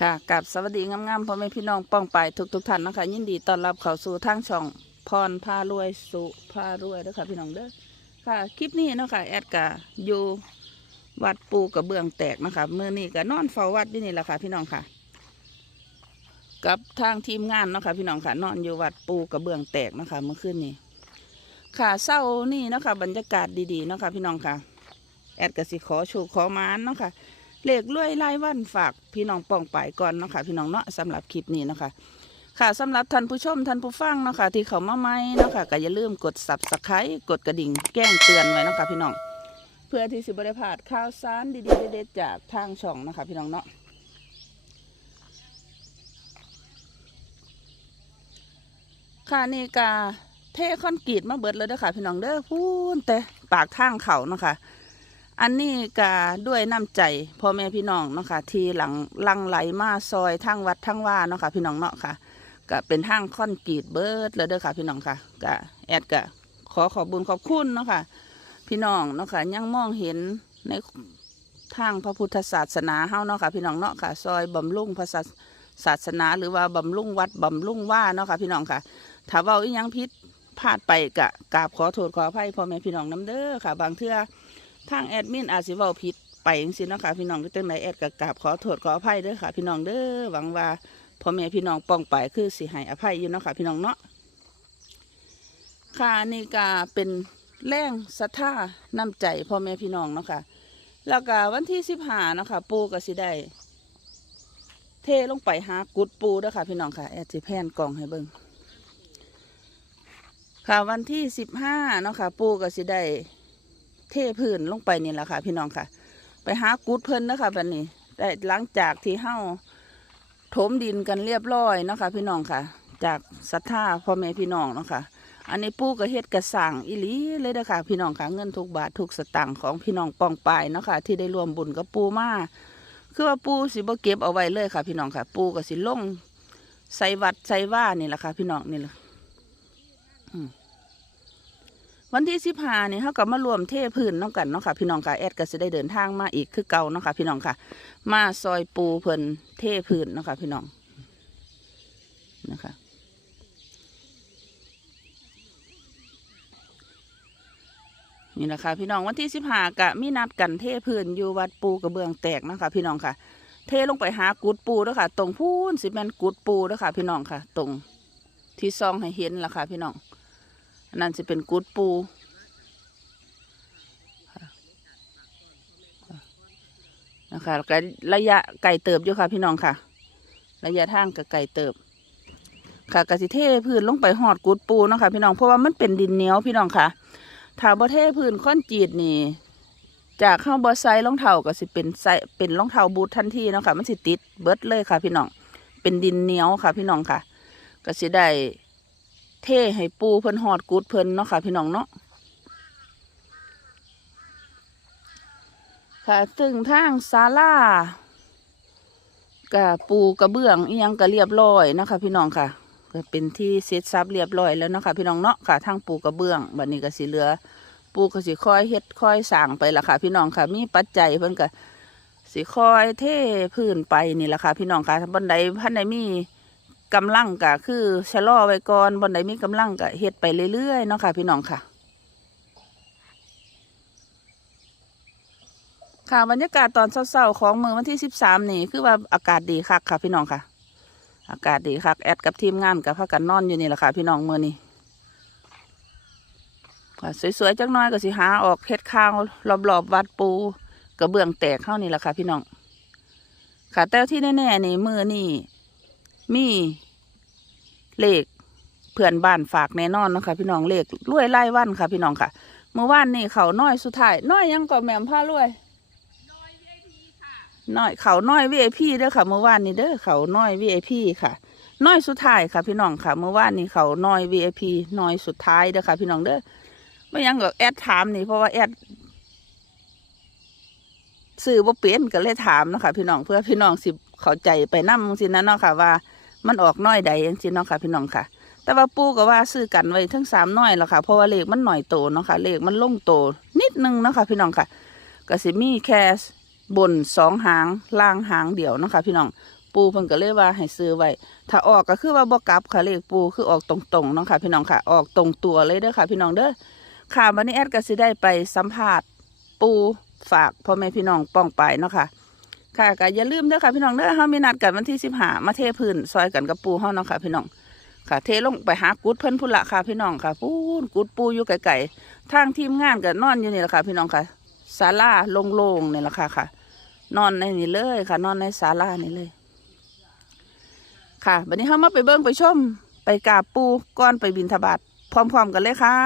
ค่ะกับสวัสดีงามๆพ่อแม่พี่น้องป้องไปทุกทุกๆท่านนะคะยินดีต้อนรับเข้าสู่ทางช่องพรพารวยสุพารวยด้อค่ะพี่น้องเด้อค่ะคลิปนี้เนาะค่ะแอดกะอยู่วัดปูกระเบื้องแตกนะคะเมื่อนี้ก็นอนเฝ้าวัดอยู่นี่แหละค่ะ พี่น้องค่ะ กับทางทีมงานเนาะค่ะพี่น้องค่ะ นอนอยู่วัดปูกระเบื้องแตกนะคะเมื่อคืนนี้ค่ะเศร้านี่เนาะคะบรรยากาศดีๆเนาะค่ะพี่น้องค่ะ แอดกสิขอโชคขอมานเนาะค่ะ เลขรวยรายวันฝากพี่น้องป้องไปก่อนเนาะค่ะพี่น้องเนาะสำหรับคลิปนี้เนาะค่ะค่ะสำหรับท่านผู้ชมท่านผู้ฟังเนาะค่ะที่เขามาใหม่เนาะค่ะก็อย่าลืมกด subscribe กดกระดิ่งแจ้งเตือนไว้เนาะค่ะพี่น้อง เพื่อที่สิบได้พลาดข่าวสารดีๆเด็ดๆจากทางช่องเนาะค่ะพี่น้องเนาะค่ะนี่กาเทคอนกรีตมาเบิดเลยเด้อค่ะพี่น้องเด้อพูนแต่ปากทางเขาเนาะค่ะ อันนี้ก็ด้วยน้ำใจพ่อแม่พี่น้องเนาะค่ะที่หลังลังไหลมาซอยทั้งวัดทั้งว่าเนาะค่ะพี่น้องเนาะค่ะก็เป็นทางคอนกรีตเบิดเลยเด้อค่ะพี่น้องค่ะก็แอดก็ขอขอบบุญขอบคุณเนาะค่ะพี่น้องเนาะค่ะยังมองเห็นในทางพระพุทธศาสนาเฮาเนาะค่ะพี่น้องเนาะค่ะ ซอยบำรุงพระศาสนาหรือว่าบำรุงวัดบำรุงว่าเนาะค่ะพี่น้องค่ะถ้าเว้าอีหยังผิดพลาดไปกะกราบขอโทษขออภัยพ่อแม่พี่น้องน้ำเด้อค่ะ บางเทื่อ ทางแอดมินอาจสิเว้าผิดไปจังซี่เนาะค่ะพี่น้องก็จังไดแอดก็กราบขอโทษขออภัยเด้อค่ะ พี่น้องเด้อหวังว่าพ่อแม่พี่น้องป้องไปคือสิให้อภัยอยู่เนาะค่ะพี่น้องเนาะค่ะนี่ก็เป็นแรงศรัทธาน้ำใจพ่อแม่พี่น้องเนาะค่ะ แล้วก็วันที่สิบห้าเนาะค่ะ ปูก็สิได้เทลงไปหากุดปูเด้อค่ะ พี่น้องค่ะแอดสิแพนกล่องให้เบิ่งค่ะวันที่สิบห้าเนาะค่ะ ปูก็สิได้ เทพื้นลงไปนี่แหละค่ะ พี่น้องค่ะ ไปหากูดเพิ่นนะคะแบัดนี้ได้หลังจากที่เฮาถมดินกันเรียบร้อยเนาะคะพี่น้องค่ะ จากศรัทธาพ่อแม่พี่น้องเนาะค่ะอันนี้ปู่ก็เฮ็ดกระสั่งอิลีเลยเด้อค่ะพี่น้องค่ะเงินทุกบาททุกสตางค์ของพี่น้องปองปายเนาะค่ะที่ได้รวมบุญกับปูมาคือว่าปูสิบ่เก็บเอาไว้เลยค่ะ พี่น้องค่ะ ปูก็สิลงใส่วัดใส่ว่านี่แหละค่ะ พี่น้องนี่แหละ วันที่สิบห้านี่เขาก็มารวมเทพื้นน้องกันเนาะค่ะพี่น้องค่ะแอดก็จะได้เดินทางมาอีกคือเก่าเนาะค่ะพี่น้องค่ะ มาซอยปูเพิ่นเทพื้นเนาะค่ะพี่น้องนะคะนี่แหละค่ะพี่น้องวันที่สิบห้ากะมีนัดกันเทพื้นอยู่วัดปูกระเบื้องแตกเนาะค่ะพี่น้องค่ะ เทลงไปหากุดปูแล้วค่ะ ตรงพูนสิแมนกุดปูแล้วค่ะ พี่น้องค่ะ ตรงที่ซองให้เห็นละค่ะ พี่น้อง อันนั่นจะเป็นกูดปูนะคะก็ระยะไก่เติบอยู่ค่ะ พี่น้องค่ะ ระยะทางกับไก่เติบ ค่ะกสิเทพื้นลงไปหอดกูดปูนะคะพี่น้องเพราะว่ามันเป็นดินเหนียวพี่น้องค่ะถ้าบ่เทพื้นค้อนจีดนี่จากข้างบอไซรองเท้าก็สิเป็นไซเป็นรองเท้าบูททันทีเนาะค่ะมันสิติดเบิดเลยค่ะ พี่น้องเป็นดินเหนียวค่ะ พี่น้องค่ะ ก็สิได้ เท่ให้ปูเพิ่นหอดกูดเพิ่นเนาะค่ะ พี่น้องเนาะค่ะซึ่งทางศาลากับปูกระเบื้องอียังก็เรียบร้อยเนาะคะพี่น้องค่ะก็เป็นที่เสร็จสับเรียบร้อยแล้วเนาะค่ะพี่น้องเนาะค่ะทางปูกระเบื้องบัดนี้ก็สิเหลือ ปูก็สิคอยเฮ็ดคอยสางไปละค่ะ พี่น้องค่ะ มีปัจจัยเพิ่นก็สิคอยเทพื้นไปนี่แหละค่ะ พี่น้องค่ะบันไดพันใดมี กำลังก็คือชะลอไว้ก่อนบนใดมีกำลังก็เฮ็ดไปเรื่อยๆเนาะค่ะ พี่น้องค่ะ ค่ะบรรยากาศตอนเช้าๆของเมือวันที่สิบสามนี่คือว่าอากาศดีคักค่ะ พี่น้องค่ะ อากาศดีคักแอดกับทีมงานกับพากันนอนอยู่นี่แหละค่ะ พี่น้องเมื่อนี้ค่ะสวยๆจักหน้อยก็สิหาออกเฮ็ดข้าวรอบๆวัดปูกระเบื้องแตกเข้านี่แหละค่ะ พี่น้องค่ะแต่ที่แน่ๆนี่มือนี่ มีเลขเพื่อนบ้านฝากแน่นอนนะคะพี่น้องเลขรวยไล่วันค่ะ พี่น้องค่ะ เมื่อวานนี่เขาน้อยสุดท้ายน้อยยังก่อแหม่มผ้ารวยน้อยเขาน้อยวีไอพีเด้อค่ะ เมื่อวานนี้เด้อเขาน้อยวีไอพีค่ะน้อยสุดท้ายค่ะพี่น้องค่ะ เมื่อวานนี้เขาน้อยวีไอพีน้อยสุดท้ายเด้อค่ะ พี่น้องเด้อไม่ยังก็แอดถามนี่เพราะว่าแอดสื่อบ่าเปลี่ยนก็เลยถามนะคะพี่น้องเพื่อพี่น้องสิเข้าใจไปนำสินะเนาะค่ะว่า มันออกน้อยใดจังซี่เนาะค่ะพี่น้องค่ะ แต่ว่าปูก็ว่าซื้อกันไว้ทั้งสามน้อยแล้วค่ะ เพราะว่าเลขมันหน่อยโตเนาะค่ะเลขมันลงโตนิดนึงเนาะค่ะพี่น้องค่ะก็สิมีแค่บนสองหางล่างหางเดียวเนาะค่ะพี่น้องปูเพิ่นก็เลยว่าให้ซื้อไว้ถ้าออกก็คือว่าบกลับค่ะเลขปูคือออกตรงๆเนาะค่ะพี่น้องค่ะ ออกตรงตัวเลยเด้อค่ะ พี่น้องเด้อค่ะวันนี้แอดก็สิได้ไปสัมภาษณ์ปูฝากพ่อแม่พี่น้องป้องไปเนาะค่ะ ค่ะก็อย่าลืมเด้อค่ะพี่น้องเด้อเฮามีนัดกันวันที่15มาเทพื้นซอยกันกับปูเฮาเนาะค่ะพี่น้องค่ะ เทลงไปหากุดเพิ่นพุ่นละค่ะพี่น้องค่ะปูนกุดปูอยู่ไกลๆทางทีมงานก็นอนอยู่นี่แหละค่ะพี่น้องค่ะศาลาโล่งๆนี่แหละค่ะค่ะ นอนในนี่เลยค่ะ นอนในศาลานี่เลย ค่ะวันนี้เฮามาไปเบิ่งไปชม ไปกราบปูก่อนไปบินทบาทพร้อม ๆ กันเลยค่ะ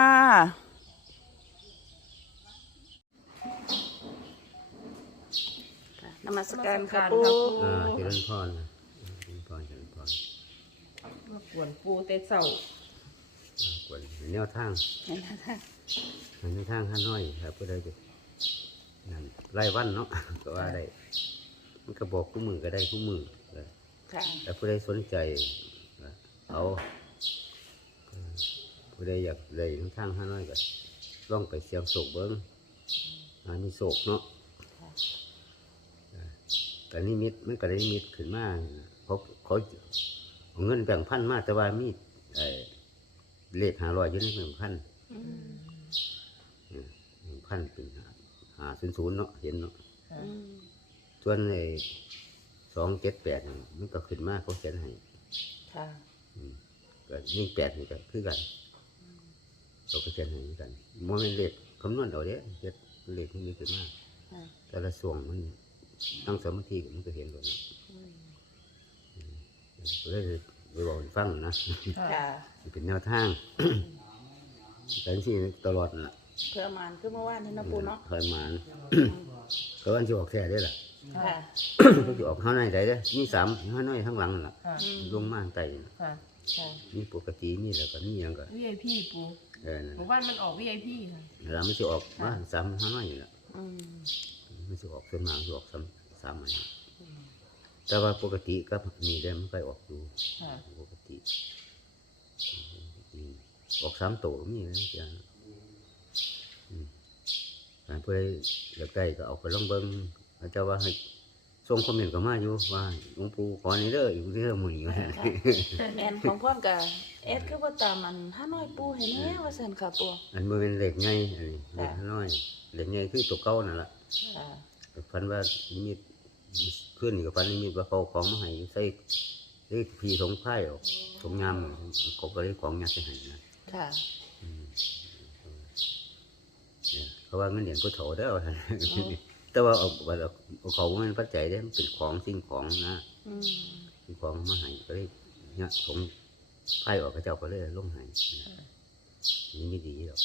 ค่ะ นมัสการค่ะปูอ่าเจริญพรนะเจริญพรเจริญพรมากวนปูแต่เศร้าอ่ากวนแนวทางแนวทางห้าน้อยครับก็ได้จะนั่นไล่วันเนาะ ก็ว่าได้มันก็บอกคู่มือก็ได้คู่มือเออค่ะ แต่ผู้ใดสนใจก็เอาเออผู้ใดอยากได้แนวทางห้าน้อยก็ลองไปเสียงโศกเบิ้งอ่ามีโศกเนาะเออ แต่นิมิตมันก็ได้นิมิตขึ้นมาเขาเขาเอาเงินแบ่งพันมาแต่ว่ามีเอ่อเลขหาร้อยอยู่ในแบ่งพันหนึ่งพันเป็นหาศูนย์ศูนย์เนาะเห็นเนาะส่วนในสองเจ็ดแปดนี่มันก็ขึ้นมาเขาเขียนให้ค่ะอืมก็ยิ่งแปดนี่ก็คือกันเขาก็เขียนให้คือกันโมเมนเลขคำนวณเอาเด้เจ็ดเลขที่มีขึ้นมาค่ะแต่ละส่วงมัน ตั้งสมาธิมันก็เห็นเลยเนาะก็เลยไปบอกให้ฟังนะค่ะเป็นแนวทางแต่ที่ตลอดน่ะเพื่อมานคือเมื่อวานนี่นะปูเนาะคอยมานก็วันที่ออกแท้ได้ล่ะค่ะก็จะออกข้างในได้เด้อมีสามข้างในข้างหลังนั่นล่ะค่ะอืมลงมาข้างใต้น่ะค่ะค่ะมีปกติมีแล้วก็มีหยังก็ VIP ปูเออนั่นหมู่บ้านมันออก VIP ค่ะแล้วมันจะออกมาสามข้างในนี่ล่ะอืม มันจะออกส่วนมากจะออกสามสามอันนี้แต่ว่าปกติก็มีได้มันก็ออกอยู่ค่ะปกติอืมออกสามตัวก็มีนะจ้ะอืมการเพื่ออยากได้ก็เอาไปลองเบิ้งอาจารย์ว่าให้ส่งคอมเมนต์ก็มาอยู่ว่าหลวงปู่ขอในเด้ออยู่ที่เรื่องมือนี้ว่าแมนของพ่อมกับเอสคือว่าตามมันห้าน้อยปูเห็นแน่ว่าสันค่ะปูอันมือเป็นเหล็กไงอันนี้เหล็กน้อยเหล็กไงคือตัวเก่านั่นแหละ ค่ะฟันว่ามีดขึ้นนี่กับฟันมีดว่าเขาเอาของมาให้ใส่ใส่พีสงไพ่ออกสงงามเขาก็เลยของยัดใส่ให้นะค่ะอืมเนี่ยเขาว่าเงินเหรียญพุทโธเด้อว่าซั่นแต่ว่าเอาว่าเอาเอาเขาบ่แมันปัจจัยเด้อมันเป็นของสิ่งของนะอืมสิ่งของมาให้ก็เลยเนี่ยสงไพ่ออกกระเจ้าก็เลยลงให้นี่ไม่ดีหรอก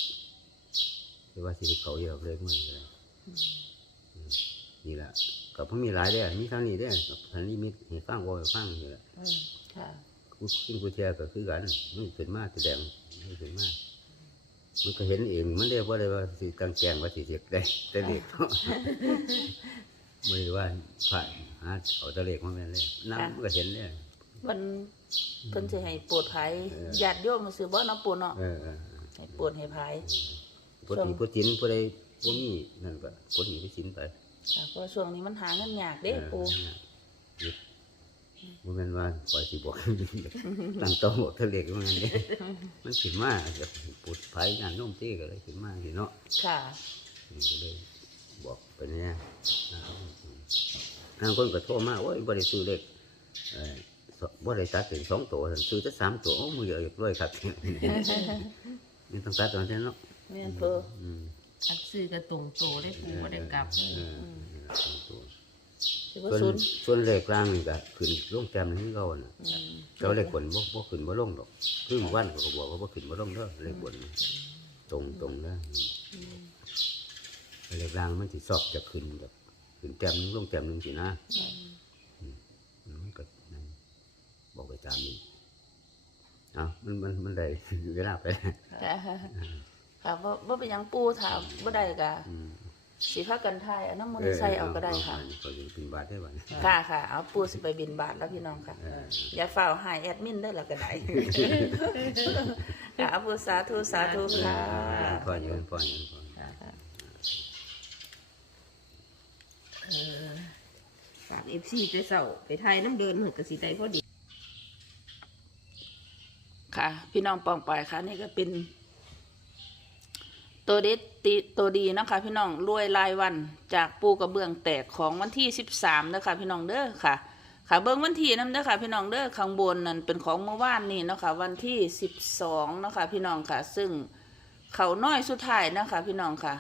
คือว่าสิริเขาเยอะเลยมันเลย นี่แหละกับพมีหลายเด้อมีเท่านี้เด้อกับทันนี้มีให้ฟังว่าให้ฟังนี่แหละอืมค่ะกูขึ้นกูเทียก็คือกันมันเป็นมาแสดงมันเป็นมามันก็เห็นเองมันเรียกว่าอะไรว่าสิตังแกงว่าสิเสียกได้แต่เด็กไม่ได้ว่าผ่านหาเอาแตะเล็กมาแม่นเลยน้ำมันก็เห็นเลยมันเพิ่นสิให้ปวดภัยเออญาติโยมมาซื้อบ่เนาะปูเนาะเออเออให้ปวดให้ภัยปวดหนีปวดจินปวดใด ปวดมีนั่นก็ปวดหนีไปจินไปค่ะเพราะช่วงนี้มันหาเงินยากเด้เออปูหยุดมันเป็นว่าปล่อยสิบอกตั้งโต๊ะบอกทะเลกมันนี่มันขึ้นมาจะปวดไผ่งานโน้มเต้ก็เลยขึ้นมาสิเนาะค่ะนี่ก็เลยบอกไปเนี่ยนะครับทางคนก็โทรมาโอ้ยบริสุทธิ์เล็กเอ่อบ่ได้ตัดถึงสองตัวซื้อจะสามตัวโอ้มือเยอะด้วยครับนี่ต้องตัดตอนนี้เนาะแม่นเพิ่น อืมอักซื้อกระตรงโตได้ปูบ่ได้กลับเออนี่ล่ะสองตัวสิว่าส่วนศูนย์ส่วนเลขล่างนี่ก็ขึ้นลงแต้มนี่เขาน่ะอืมเจ้าเลขบนบ่บ่ขึ้นบ่ลงดอกคือหมู่บ้านเขาก็บอกว่าบ่ขึ้นบ่ลงเด้อเลขบนนี่ตรงตรงๆเด้ออืมเลขล่างมันสิสอบจะขึ้นแบบขึ้นแต้มหนึงลงแต้มหนึงสินะอืมมันก็นั่นบอกไปตามนี้เอามันมันมันได้ เวลาไปค่ะ ค่ะบ่บ่เป็นหยังปูถามบ่ได้ก็อืมสิพากันทายเอาน้ำมันต์ใส่เอาก็ได้ค่ะ ก็จะเป็นบาทได้บ้างค่ะค่ะเอาปูสิไปบินบาทแล้วพี่น้องค่ะ เอออย่าฝ่าวหายแอดมินได้อละก็ได้ค่ะเอาปูสาธุสาธุค่ะพ่อเยินพ่อเยินพ่อเออฝากเอฟซีแต่เสาไปไทยน้ำเดินเหมือนกับสีได้พอดี ค่ะ พี่น้องปองไปค่ะ นี่ก็เป็น ตัวเด็ดติตัวดีนะคะพี่น้องรวยรายวันจากปูกระเบื้องแตกของวันที่สิบสามนะคะพี่น้องเด้อค่ะ ค่ะเบิ้งวันที่น้ำเด้อค่ะ พี่น้องเด้อข้างบนนั่นเป็นของเมื่อวานนี่นะคะวันที่สิบสองนะคะพี่น้องค่ะ ซึ่งเขาน้อยสุดท้ายนะคะพี่น้องค่ะ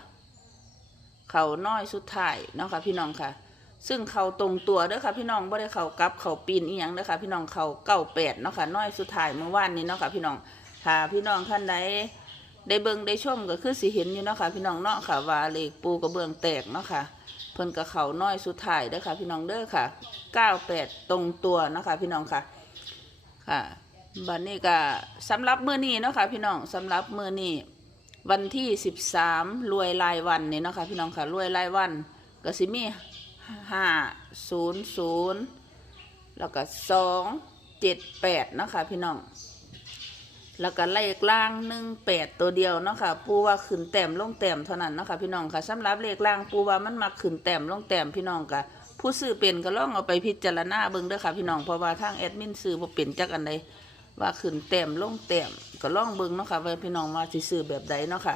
เขาน้อยสุดท้ายนะคะพี่น้องค่ะซึ่งเขาตรงตัวเด้อค่ะพี่น้องบ่ได้เขากลับเขาปีนอีหยังเด้อค่ะพี่น้องเขาเก้าแปดเนาะค่ะน้อยสุดท้ายเมื่อวานนี้เนาะค่ะพี่น้องถ้าพี่น้องท่านใด ได้เบิ่งได้ชมก็คือสิเห็นอยู่เนาะค่ะพี่น้องเนาะค่ะว่าเลขปูกระเบื้องแตกเนาะค่ะเพิ่นกับเขาน้อยสุดท้ายเด้อค่ะ พี่น้องเด้อค่ะเก้าแปดตรงตัวเนาะค่ะพี่น้องค่ะค่ะบัดนี้ก็สำหรับมื้อนี้เนาะค่ะพี่น้องสำหรับมื้อนี้วันที่สิบสามรวยรายวันนี่เนาะค่ะพี่น้องค่ะรวยรายวันก็สิมีห้าศูนย์ศูนย์แล้วก็สองเจ็ดแปดเนาะค่ะพี่น้อง แล้วก็เลขล่างหนึ่งแปดตัวเดียวเนาะค่ะ ปูว่าขึ้นแต้มลงแต้มเท่านั้นเนาะค่ะพี่น้องค่ะสำหรับเลขล่างปูว่ามันมาขึ้นแต้มลงแต้มพี่น้องค่ะผู้ซื้อเป็นก็ลองเอาไปพิจารณาเบิ่งเด้อค่ะพี่น้องเพราะว่าทางแอดมินซื้อบ่เป็นจักอันใดว่าขึ้นแต้มลงแต้มก็ลองเบิ่งเนาะค่ะว่าพี่น้องว่าสิซื้อแบบใดเนาะค่ะ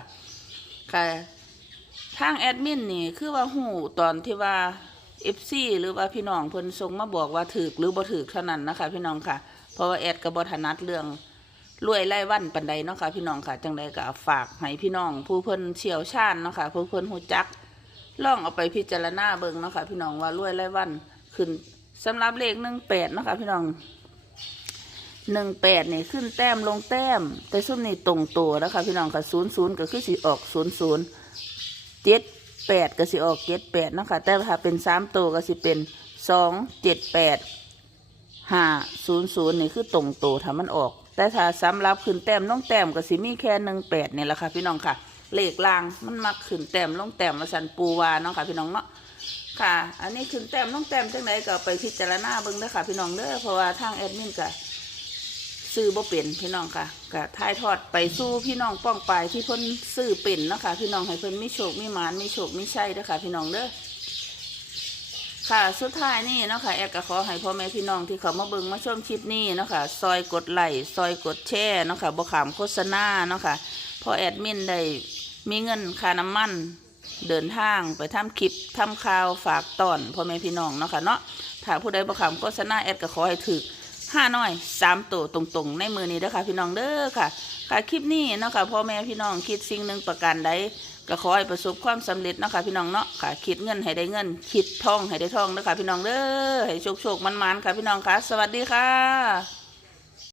ค่ะทางแอดมินนี่คือว่าหูตอนที่ว่า FC หรือว่าพี่น้องเพิ่นส่งมาบอกว่าถูกหรือบ่ถูกเท่านั้นนะคะพี่น้องค่ะ เพราะว่าแอดก็บ่ถนัดเรื่อง รวยไล่วันปันใดเนาะค่ะพี่น้องค่ะจังใดก็ฝากให้พี่น้อง ผู้เพิ่นเชี่ยวชาญเนาะค่ะผู้เพิ่นหูจักลองเอาไปพิจารณาเบิ่งเนาะค่ะพี่น้องว่ารวยไล่วันขึ้นสำหรับเลขหนึ่งแปดเนาะค่ะพี่น้องหนึ่งแปดนี่ขึ้นแต้มลงแต้ม แต่ซุ่มนี่ตรงตัวแล้วค่ะพี่น้องค่ะศูนย์ศูนย์ก็คือสิออกศูนย์ศูนย์เจ็ดแปดก็สิออกเจ็ดแปดเนาะค่ะแต่ถ้าเป็นสามตัวก็สิเป็นสองเจ็ดแปดห้าศูนย์ศูนย์นี่คือตรงตัวถ้ามันออก แต่ถ้าสำหรับขึ้นแต้มลงแต้มก็สิมีแค่หนึ่งแปดเนี่ยแหละค่ะพี่น้องค่ะเลขล่างมันมักขึ้นแต้มลงแต้มมาสันปูวาเนาะค่ะพี่น้องเนาะค่ะ อันนี้ขึ้นแต้มลงแต้มจังไหนก็ไปพิจารณาเบิ่งเด้อค่ะพี่น้องเด้อเพราะว่าทางแอดมินก็ซื้อบ่เป็นพี่น้องค่ะก็ถ่ายทอดไปสู้พี่น้องป้องปลายที่เพิ่นซื้อเป็นเนาะค่ะพี่น้องให้เพิ่นมีโชคมีหมานมีโชคมีชัยเด้อค่ะพี่น้องเด้อ ค่ะสุดท้ายนี่เนาะค่ะแอดก็ขอให้พ่อแม่พี่น้องที่เขามาเบิ่งมาชมคลิปนี้เนาะค่ะซอยกดไลค์ซอยกดแชร์เนาะค่ะบ่ขามโฆษณาเนาะค่ะพอแอดมินได้มีเงินค่าน้ำมันเดินทางไปทำคลิปทำข่าวฝากตอนพ่อแม่พี่น้องเนาะค่ะเนาะถ้าผู้ใดบ่ขามโฆษณาแอดก็ขอให้ถึกห้าน้อยสามตัวตรงๆ ในมือนี้เด้อค่ะพี่น้องเด้อค่ะ ค่ะคลิปนี้เนาะค่ะพ่อแม่พี่น้องคิดสิ่งหนึ่งประการใด ก็ขอให้ประสบความสำเร็จนะคะพี่น้องเนาะค่ะคิดเงินให้ได้เงิน คิดทองให้ได้ทองนะคะพี่น้องเด้อให้โชคโชคมันมันๆค่ะพี่น้องค่ะ สวัสดีค่ะ